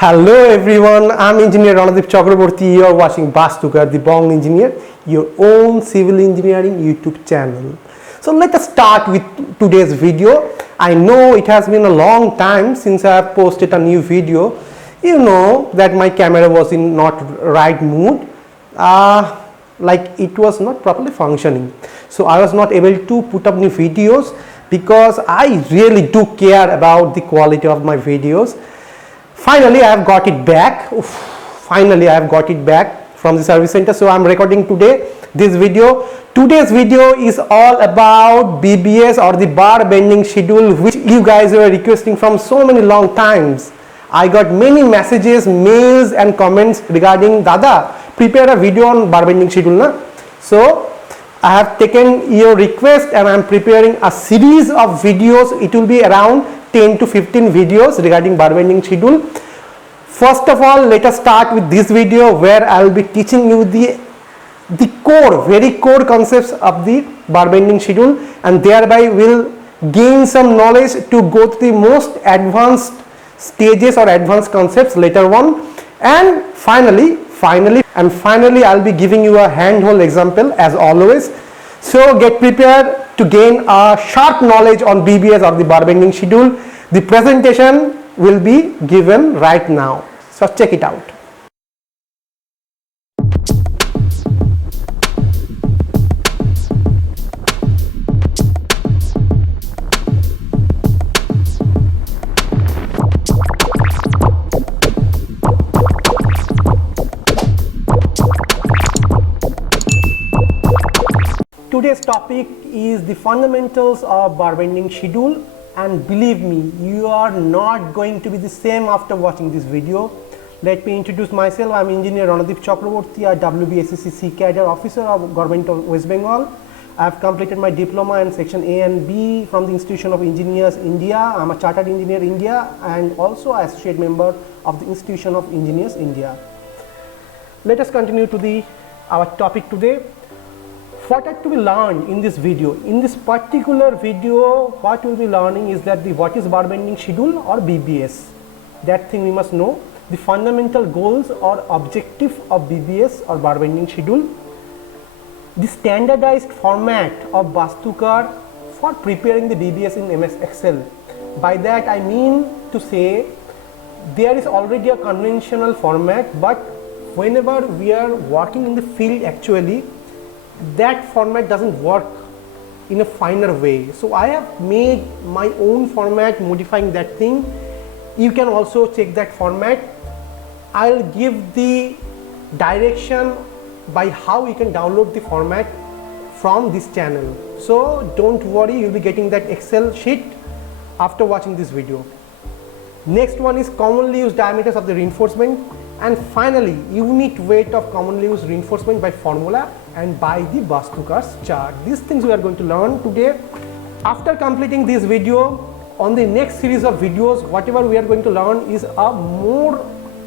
Hello everyone, I'm Engineer Ranadip Chakraborty. You are watching Bastukar, the Bong Engineer, your own civil engineering YouTube channel. So let us start with today's video. I know it has been a long time since I have posted a new video. You know that my camera was in not right mood, like it was not properly functioning. So I was not able to put up new videos because I really do care about the quality of my videos. Finally, I have got it back. Finally, I have got it back from the service center. So I am recording today this video. Today's video is all about BBS or the bar bending schedule, which you guys were requesting from so many long times. I got many messages, mails and comments regarding Dada, prepare a video on bar bending schedule. Na? So I have taken your request and I am preparing a series of videos. It will be around 10 to 15 videos regarding bar bending schedule. First of all, let us start with this video where I will be teaching you the core, very core concepts of the bar bending schedule, and thereby will gain some knowledge to go to the most advanced stages or advanced concepts later on. And finally I'll be giving you a handhold example as always. So get prepared to gain a sharp knowledge on BBS or the bar bending schedule. The presentation will be given right now. So check it out. Today's topic is the fundamentals of bar bending schedule, and believe me, you are not going to be the same after watching this video. Let me introduce myself. I am Engineer Ranadip Chakraborty, a WBSCC cadre officer of Government of West Bengal. I have completed my diploma in section A and B from the Institution of Engineers India. I am a Chartered Engineer India and also an associate member of the Institution of Engineers India. Let us continue to our topic today. What are to be learned in this video? In this particular video, what we will be learning is that what is bar bending schedule or BBS. That thing we must know. The fundamental goals or objective of BBS or bar bending schedule. The standardized format of Bastukar for preparing the BBS in MS Excel. By that I mean to say there is already a conventional format, but whenever we are working in the field actually, that format doesn't work in a finer way. So I have made my own format modifying that thing. You can also check that format. I'll give the direction by how you can download the format from this channel. So don't worry, you'll be getting that Excel sheet after watching this video. Next one is commonly used diameters of the reinforcement, and finally unit weight of commonly used reinforcement by formula and by the Bastukar's chart. These things we are going to learn today. After completing this video, on the next series of videos, whatever we are going to learn is a more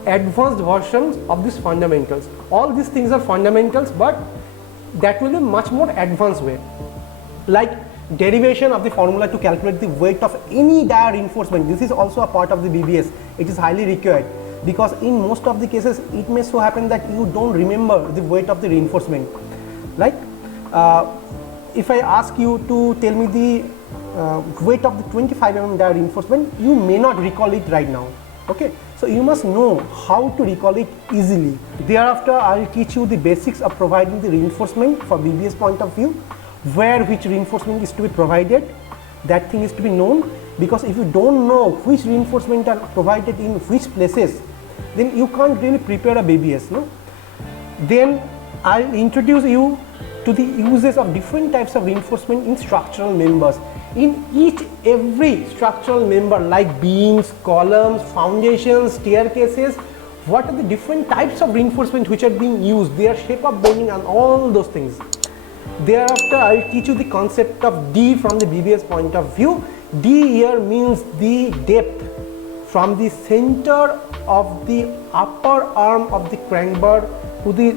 advanced versions of these fundamentals. All these things are fundamentals, but that will be much more advanced way, like derivation of the formula to calculate the weight of any dia reinforcement. This is also a part of the BBS. It is highly required because in most of the cases it may so happen that you don't remember the weight of the reinforcement. Like if I ask you to tell me the weight of the 25 mm dia reinforcement, you may not recall it right now. Okay, so you must know how to recall it easily. Thereafter I will teach you the basics of providing the reinforcement for BBS point of view, where which reinforcement is to be provided. That thing is to be known, because if you don't know which reinforcement are provided in which places, then you can't really prepare a BBS, no? Then I'll introduce you to the uses of different types of reinforcement in structural members. In every structural member like beams, columns, foundations, staircases, what are the different types of reinforcement which are being used, their shape of bending and all those things. Thereafter I will teach you the concept of D from the BBS point of view. D here means the depth from the center of the upper arm of the crank bar to the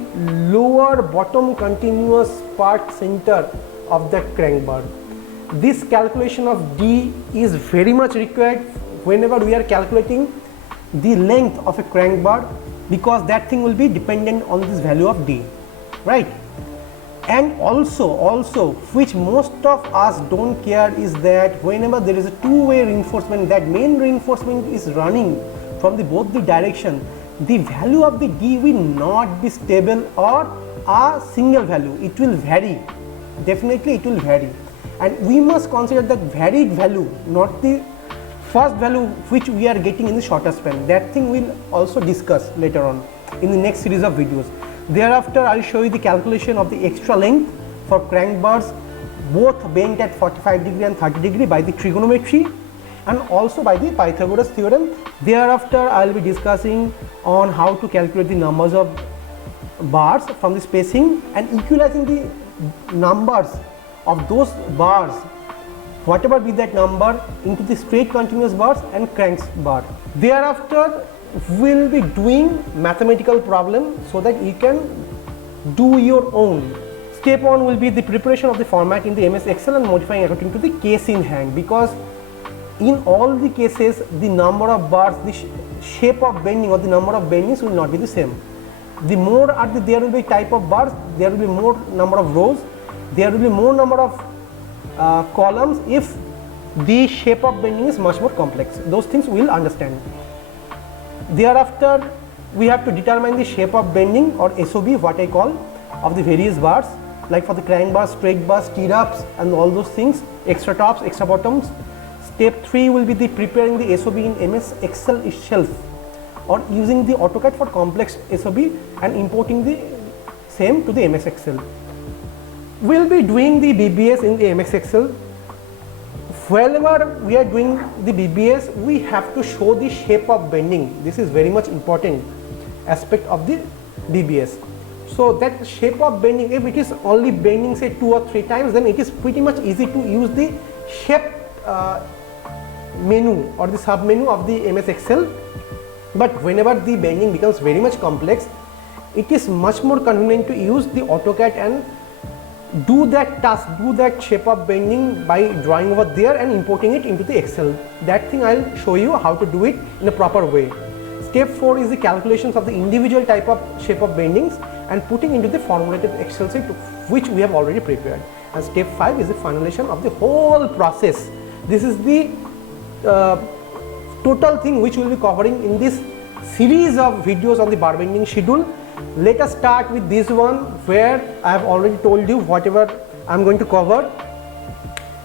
lower bottom continuous part center of the crank bar. This calculation of D is very much required whenever we are calculating the length of a crank bar, because that thing will be dependent on this value of D, right? And also which most of us don't care is that whenever there is a two-way reinforcement, that main reinforcement is running from both the direction, the value of the D will not be stable or a single value. It will vary. Definitely it will vary, and we must consider the varied value, not the first value which we are getting in the shorter span. That thing we'll also discuss later on in the next series of videos. Thereafter, I'll show you the calculation of the extra length for crank bars, both bent at 45 degree and 30 degree by the trigonometry and also by the Pythagoras theorem. Thereafter, I'll be discussing on how to calculate the numbers of bars from the spacing and equalizing the numbers of those bars, whatever be that number, into the straight continuous bars and cranks bar. Thereafter, we'll be doing mathematical problem so that you can do your own. Step 1 will be the preparation of the format in the MS Excel and modifying according to the case in hand, because in all the cases the number of bars, the shape of bending or the number of bendings will not be the same. The more there will be type of bars, there will be more number of rows, there will be more number of columns if the shape of bending is much more complex. Those things we will understand. Thereafter, we have to determine the shape of bending or SOB, what I call, of the various bars, like for the crank bars, straight bars, stirrups and all those things, extra tops, extra bottoms. Step 3 will be the preparing the SOB in MS Excel itself, or using the AutoCAD for complex SOB and importing the same to the MS Excel. We will be doing the BBS in the MS Excel. Whenever we are doing the BBS, we have to show the shape of bending. This is very much important aspect of the BBS. So that shape of bending, if it is only bending say 2 or 3 times, then it is pretty much easy to use the shape menu or the sub menu of the MS Excel. But whenever the bending becomes very much complex, it is much more convenient to use the AutoCAD and do that task, do that shape of bending by drawing over there and importing it into the Excel. That thing I'll show you how to do it in a proper way. Step 4 is the calculations of the individual type of shape of bendings and putting into the formulated Excel sheet which we have already prepared. And step 5 is the finalization of the whole process. This is the total thing which we will be covering in this series of videos on the bar bending schedule. Let us start with this one, where I have already told you whatever I am going to cover.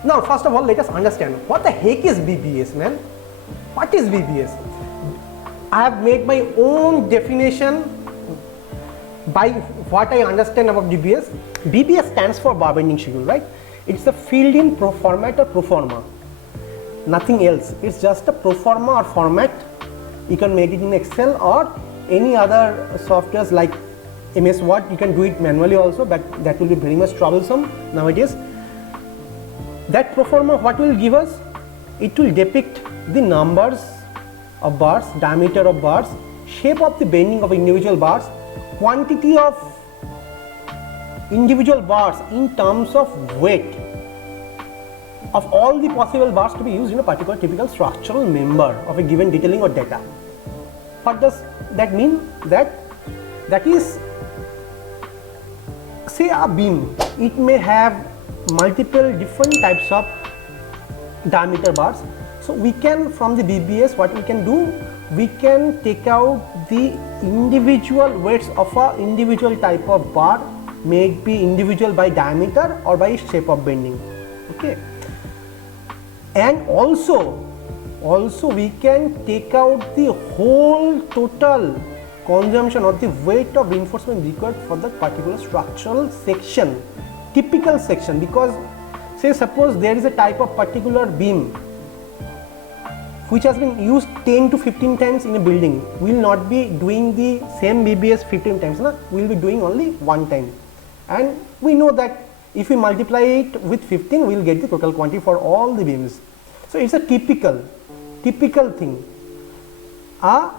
Now first of all, let us understand what the heck is BBS, man. What is BBS? I have made my own definition by what I understand about BBS. BBS stands for bar bending schedule, right? It's the filled in format or pro forma, nothing else. It's just a pro forma or format. You can make it in Excel or any other softwares like MS Word. You can do it manually also, but that will be very much troublesome nowadays. That pro forma, what will give us? It will depict the numbers of bars, diameter of bars, shape of the bending of individual bars, quantity of individual bars in terms of weight of all the possible bars to be used in a particular typical structural member of a given detailing or data. What does that mean? That is, say a beam, it may have multiple different types of diameter bars. So we can, from the BBS, what we can do, we can take out the individual weights of a individual type of bar, may it be individual by diameter or by shape of bending. Okay, and also we can take out the whole total consumption or the weight of reinforcement required for that particular structural section, typical section. Because say suppose there is a type of particular beam which has been used 10 to 15 times in a building, we will not be doing the same BBS 15 times, no? We will be doing only one time, and we know that if we multiply it with 15, we will get the total quantity for all the beams. So it's a typical thing, a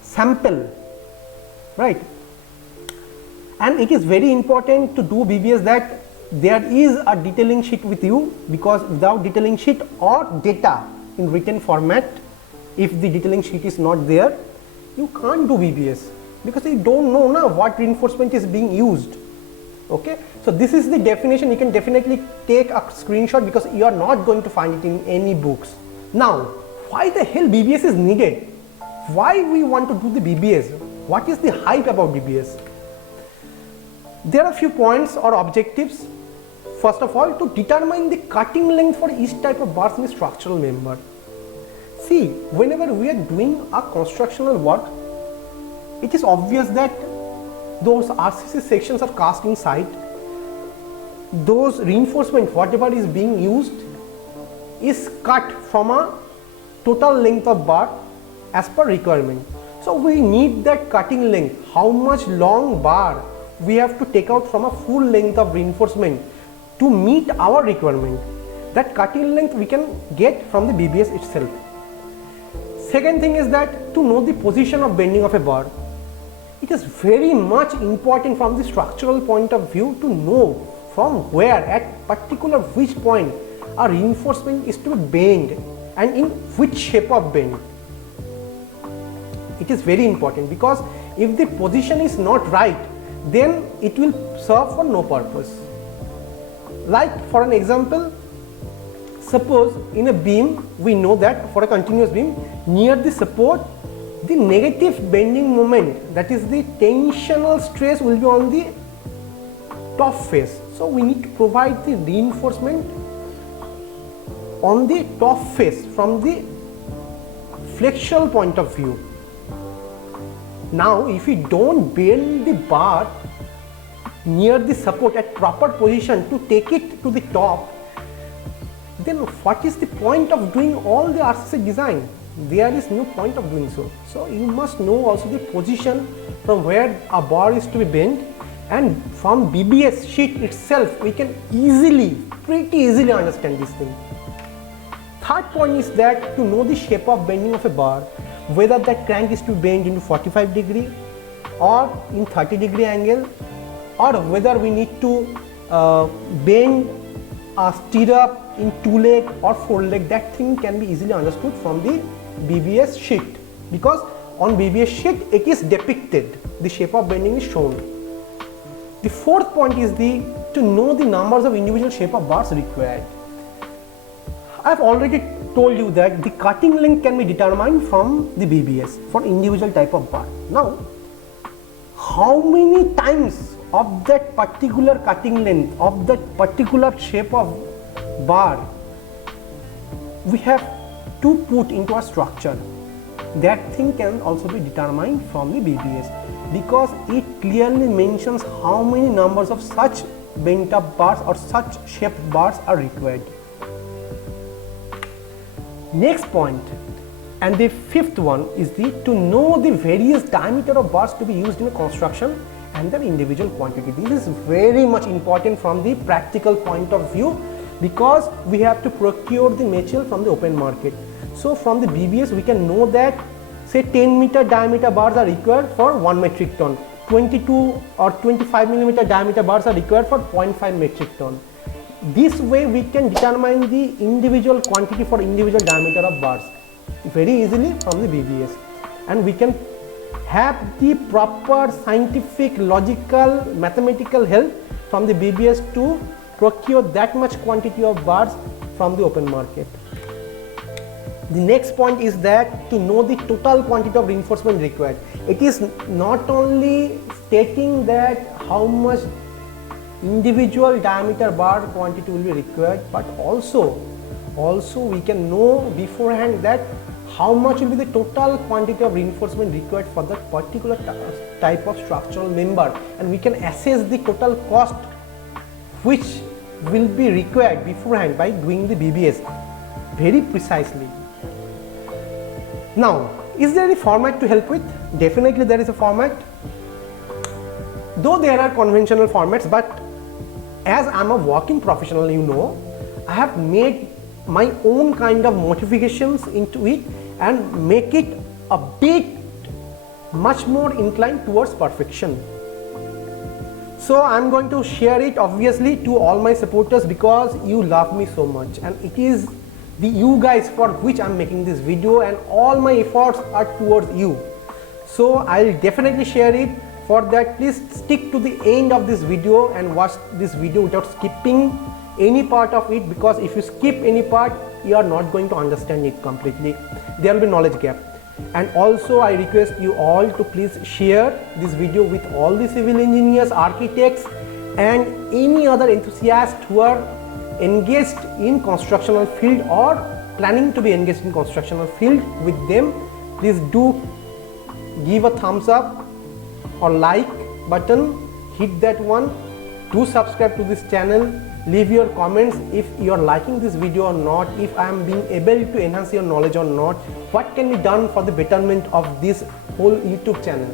sample, right? And it is very important to do BBS that there is a detailing sheet with you, because without detailing sheet or data in written format, if the detailing sheet is not there, you can't do BBS because you don't know now what reinforcement is being used. Okay, so this is the definition. You can definitely take a screenshot because you are not going to find it in any books. Now, why the hell BBS is needed? Why we want to do the BBS? What is the hype about BBS? There are a few points or objectives. First of all, to determine the cutting length for each type of bars in a structural member. See, whenever we are doing a constructional work, it is obvious that those RCC sections are cast inside. Those reinforcement, whatever is being used, is cut from a total length of bar as per requirement. So we need that cutting length. How much long bar we have to take out from a full length of reinforcement to meet our requirement. That cutting length we can get from the BBS itself. Second thing is that to know the position of bending of a bar. It is very much important from the structural point of view to know from where, at particular which point a reinforcement is to be bent and in which shape of bend. It is very important because if the position is not right, then it will serve for no purpose. Like for an example, suppose in a beam, we know that for a continuous beam, near the support, the negative bending moment, that is the tensional stress, will be on the top face. So we need to provide the reinforcement on the top face from the flexural point of view. Now if we don't bend the bar near the support at proper position to take it to the top, then what is the point of doing all the RCC design? There is no point of doing so. So you must know also the position from where a bar is to be bent, and from BBS sheet itself we can pretty easily understand this thing. Third point is that to know the shape of bending of a bar, whether that crank is to be bent into 45 degree or in 30 degree angle, or whether we need to bend a stirrup in 2 leg or 4 leg. That thing can be easily understood from the BBS sheet, because on BBS sheet it is depicted, the shape of bending is shown. The fourth point is to know the numbers of individual shape of bars required. I have already told you that the cutting length can be determined from the BBS for individual type of bar. Now, how many times of that particular cutting length of that particular shape of bar we have to put into a structure, that thing can also be determined from the BBS, because it clearly mentions how many numbers of such bent up bars or such shaped bars are required. Next point, and the fifth one, is to know the various diameter of bars to be used in a construction and their individual quantity. This is very much important from the practical point of view, because we have to procure the material from the open market. So from the BBS we can know that say 10 meter diameter bars are required for 1 metric ton, 22 or 25 millimeter diameter bars are required for 0.5 metric ton. This way we can determine the individual quantity for individual diameter of bars very easily from the BBS, and we can have the proper scientific, logical, mathematical help from the BBS to procure that much quantity of bars from the open market. The next point is that to know the total quantity of reinforcement required. It is not only stating that how much individual diameter bar quantity will be required, but also we can know beforehand that how much will be the total quantity of reinforcement required for that particular type of structural member, and we can assess the total cost which will be required beforehand by doing the BBS very precisely. Now, is there any format to help with? Definitely there is a format, though there are conventional formats, but as I am a working professional, you know, I have made my own kind of modifications into it and make it a bit much more inclined towards perfection. So I am going to share it obviously to all my supporters, because you love me so much, and it is you guys for which I am making this video, and all my efforts are towards you. So I'll definitely share it. For that, please stick to the end of this video and watch this video without skipping any part of it, because if you skip any part, you are not going to understand it completely. There will be knowledge gap. And also I request you all to please share this video with all the civil engineers, architects and any other enthusiasts who are engaged in constructional field or planning to be engaged in constructional field. With them, please do give a thumbs up or like button, hit that one, do subscribe to this channel, leave your comments if you are liking this video or not, if I am being able to enhance your knowledge or not, what can be done for the betterment of this whole YouTube channel.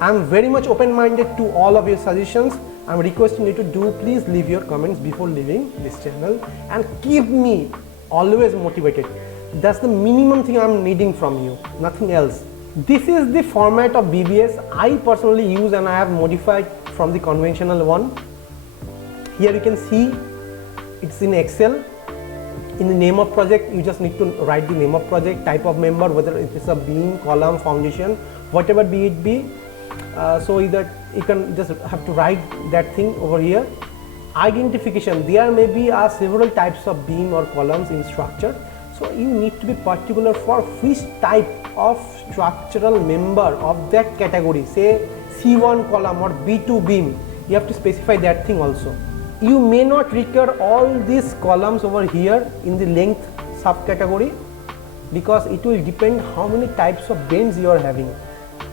I am very much open-minded to all of your suggestions. I am requesting you to please leave your comments before leaving this channel and keep me always motivated. That's the minimum thing I am needing from you, nothing else. This is the format of BBS I personally use and I have modified from the conventional one. Here you can see it's in Excel. In the name of project, you just need to write the name of project, type of member, whether it is a beam, column, foundation, whatever be it be. So that you can just have to write that thing over here. Identification, there may be several types of beam or columns in structure. So you need to be particular for which type of structural member of that category, say C1 column or B2 beam. You have to specify that thing also. You may not require all these columns over here in the length subcategory, because it will depend how many types of bends you are having.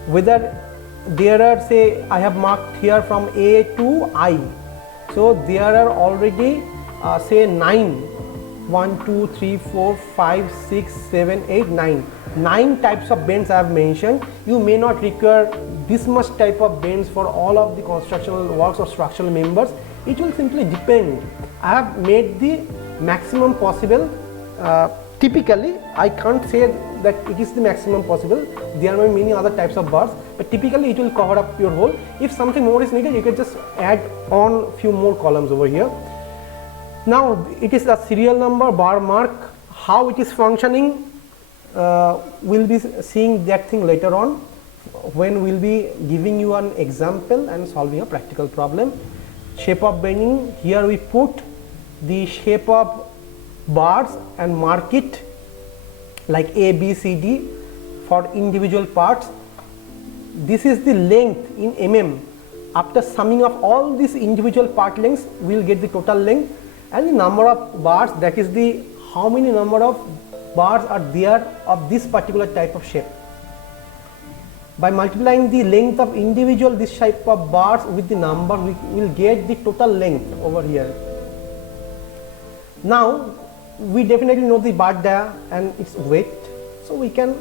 Whether there are, say I have marked here from A to I, so there are already say 9, 1, 2, 3, 4, 5, 6, 7, 8, 9 types of bends I have mentioned. You may not require this much type of bends for all of the constructional works or structural members. It will simply depend. I have made the maximum possible. Typically, I can't say that it is the maximum possible. There are many other types of bars, but typically it will cover up your whole. If something more is needed, you can just add on few more columns over here. Now it is a serial number, bar mark. How it is functioning, we'll be seeing that thing later on when we'll be giving you an example and solving a practical problem. Shape of bending, here we put the shape of bars and mark it like A, B, C, D for individual parts. This is the length in mm. After summing of all these individual part lengths, we will get the total length, and the number of bars, that is the how many number of bars are there of this particular type of shape. By multiplying the length of individual this type of bars with the number, we will get the total length over here. Now we definitely know the bar dia and its weight, so we can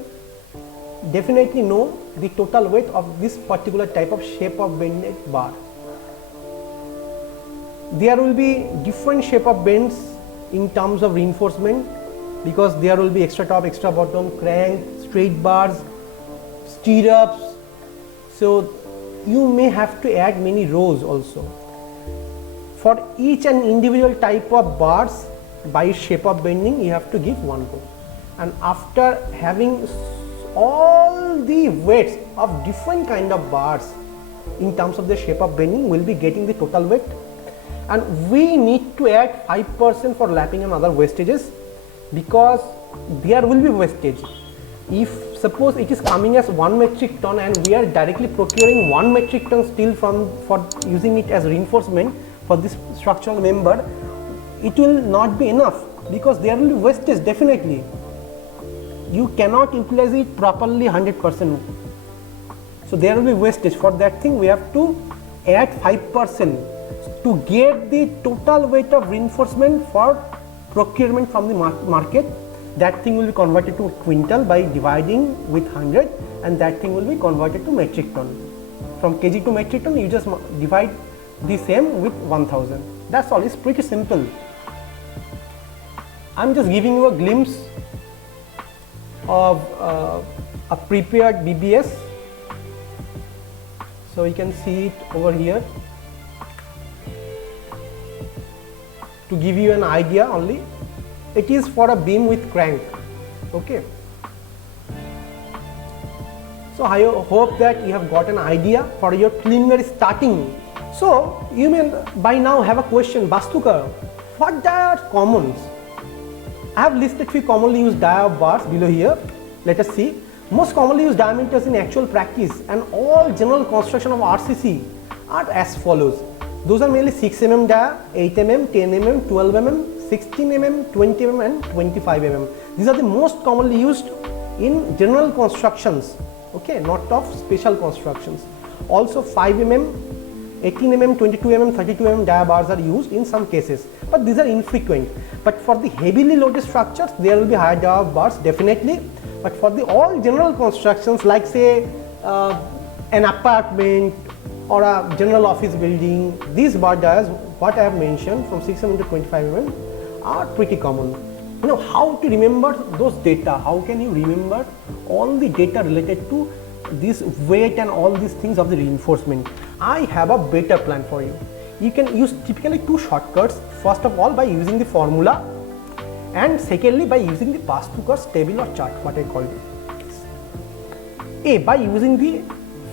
definitely know the total weight of this particular type of shape of bended bar. There will be different shape of bends in terms of reinforcement, because there will be extra top, extra bottom, crank, straight bars, stirrups. So you may have to add many rows also. For each and individual type of bars, by shape of bending, you have to give one row. And after having all the weights of different kind of bars in terms of the shape of bending, we'll be getting the total weight. And we need to add 5% for lapping and other wastages, because there will be wastage. If suppose it is coming as 1 metric ton and we are directly procuring 1 metric ton steel for using it as reinforcement for this structural member, it will not be enough, because there will be wastage definitely. You cannot utilize it properly 100%. So there will be wastage. For that thing we have to add 5% to get the total weight of reinforcement for procurement from the market. That thing will be converted to quintal by dividing with 100, and that thing will be converted to metric ton. From kg to metric ton, you just divide the same with 1000. That's all. It's pretty simple. I'm just giving you a glimpse of a prepared BBS, so you can see it over here to give you an idea only. It is for a beam with crank. Okay, so So I hope that you have got an idea for your preliminary starting. So you may by now have a question, Bastukar, what are commons? I have listed few commonly used dia of bars below here. Let us see. Most commonly used diameters in actual practice and all general construction of RCC are as follows. Those are mainly 6 mm dia, 8 mm, 10 mm, 12 mm, 16 mm, 20 mm and 25 mm. These are the most commonly used in general constructions, okay, not of special constructions. Also 5 mm, 18 mm, 22 mm, 32 mm dia bars are used in some cases, but these are infrequent. But for the heavily loaded structures, there will be higher dia bars definitely. But for the all general constructions like say an apartment or a general office building, these bar dias what I have mentioned from 6 mm to 25 mm are pretty common. You know how to remember those data, how can you remember all the data related to this weight and all these things of the reinforcement? I have a better plan for you. You can use typically two shortcuts, first of all by using the formula and secondly by using the Bastukar's table or chart, what I call it. By using the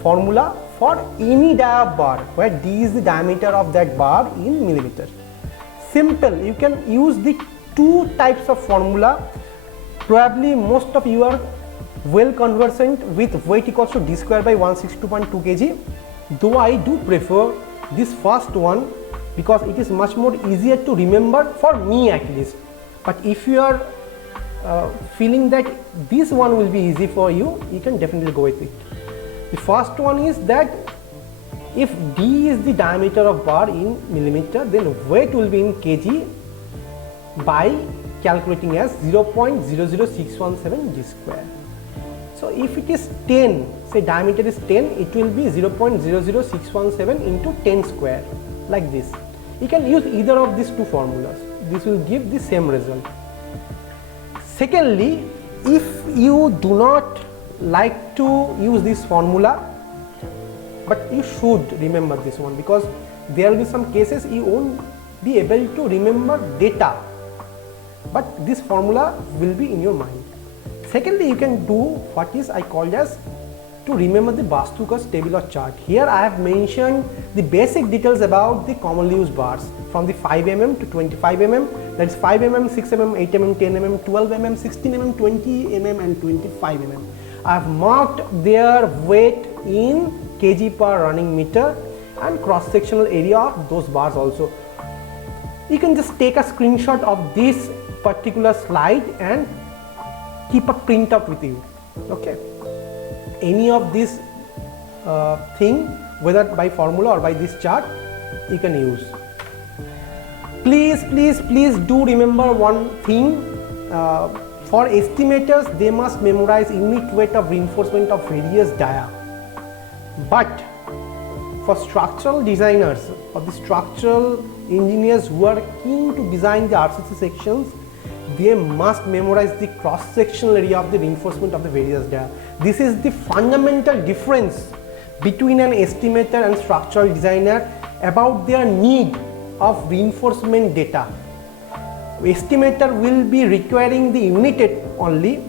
formula for any dia bar where D is the diameter of that bar in millimeter. Simple, you can use the two types of formula. Probably most of you are well conversant with weight equals to D square by 162.2 kg, though I do prefer this first one because it is much more easier to remember for me at least. But if you are feeling that this one will be easy for you, you can definitely go with it. The first one is that if D is the diameter of bar in millimeter, then weight will be in kg by calculating as 0.00617 G square. So if it is 10, say diameter is 10, it will be 0.00617 into 10 square, like this. You can use either of these two formulas. This will give the same result. Secondly, if you do not like to use this formula, but you should remember this one because there will be some cases you won't be able to remember data, but this formula will be in your mind. Secondly, you can do what is I called as to remember the Bastukar's table or chart. Here I have mentioned the basic details about the commonly used bars from the 5 mm to 25 mm, that is 5 mm, 6 mm, 8 mm, 10 mm, 12 mm, 16 mm, 20 mm and 25 mm. I have marked their weight in kg per running meter and cross sectional area of those bars also. You can just take a screenshot of this particular slide and keep a printout with you, okay. Any of this thing, whether by formula or by this chart, you can use. Please do remember one thing. For estimators, they must memorize unit weight of reinforcement of various dia. But for structural designers or the structural engineers who are keen to design the RCC sections, they must memorize the cross-sectional area of the reinforcement of the various dia. This is the fundamental difference between an estimator and structural designer about their need of reinforcement data. Estimator will be requiring the unit weight only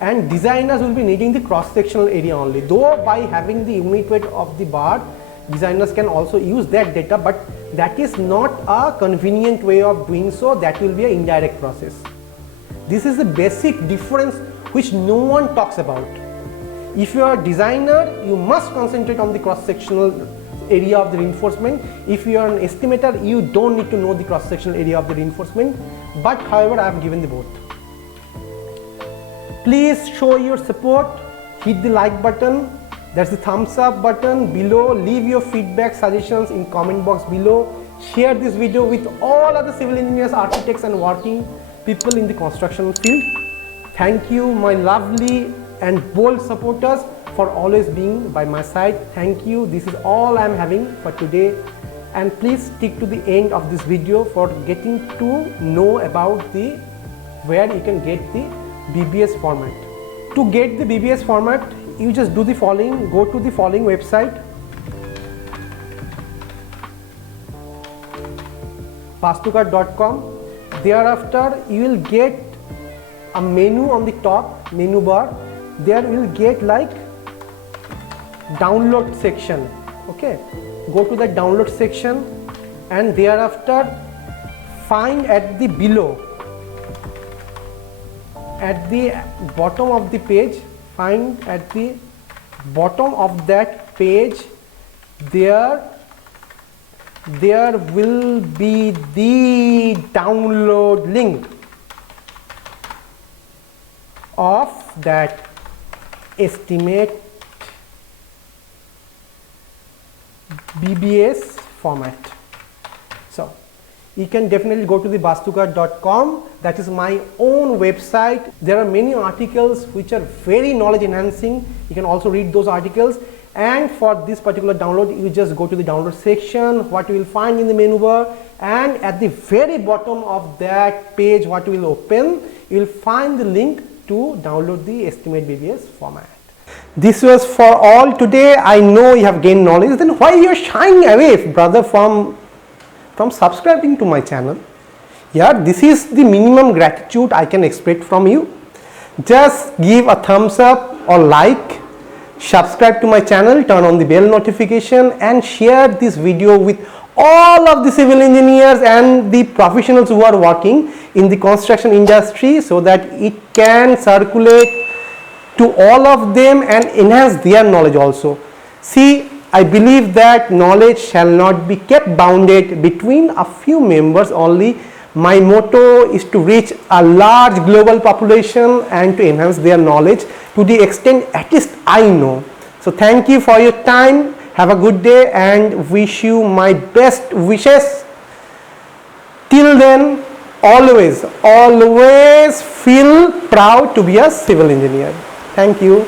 and designers will be needing the cross-sectional area only. Though by having the unit weight of the bar, designers can also use that data, but that is not a convenient way of doing so. That will be an indirect process. This is the basic difference which no one talks about. If you are a designer, you must concentrate on the cross-sectional area of the reinforcement. If you are an estimator, you don't need to know the cross-sectional area of the reinforcement, but however I have given the both. Please show your support, hit the like button, that's the thumbs up button below, leave your feedback, suggestions in comment box below, share this video with all other civil engineers, architects and working people in the construction field. Thank you my lovely and bold supporters for always being by my side. Thank you. This is all I am having for today, and please stick to the end of this video for getting to know about the where you can get the BBS format. To get the BBS format, you just do the following. Go to the following website, bastukar.com. Thereafter you will get a menu on the top, menu bar. There you will get like download section. Okay, go to the download section and thereafter find at the below, at the bottom of the page, find at the bottom of that page, there will be the download link of that estimate BBS format. So you can definitely go to the bastukar.com. that is my own website. There are many articles which are very knowledge enhancing. You can also read those articles, and for this particular download you just go to the download section. What you will find in the menu bar, and at the very bottom of that page what you will open, you will find the link to download the estimate BBS format. This was for all today. I know you have gained knowledge. Then why you are shying away, brother, from subscribing to my channel? Yeah, this is the minimum gratitude I can expect from you. Just give a thumbs up or like, subscribe to my channel, turn on the bell notification, and share this video with all of the civil engineers and the professionals who are working in the construction industry, so that it can circulate to all of them and enhance their knowledge also. See, I believe that knowledge shall not be kept bounded between a few members only. My motto is to reach a large global population and to enhance their knowledge to the extent at least I know. So thank you for your time. Have a good day and wish you my best wishes. Till then, always feel proud to be a civil engineer. Thank you.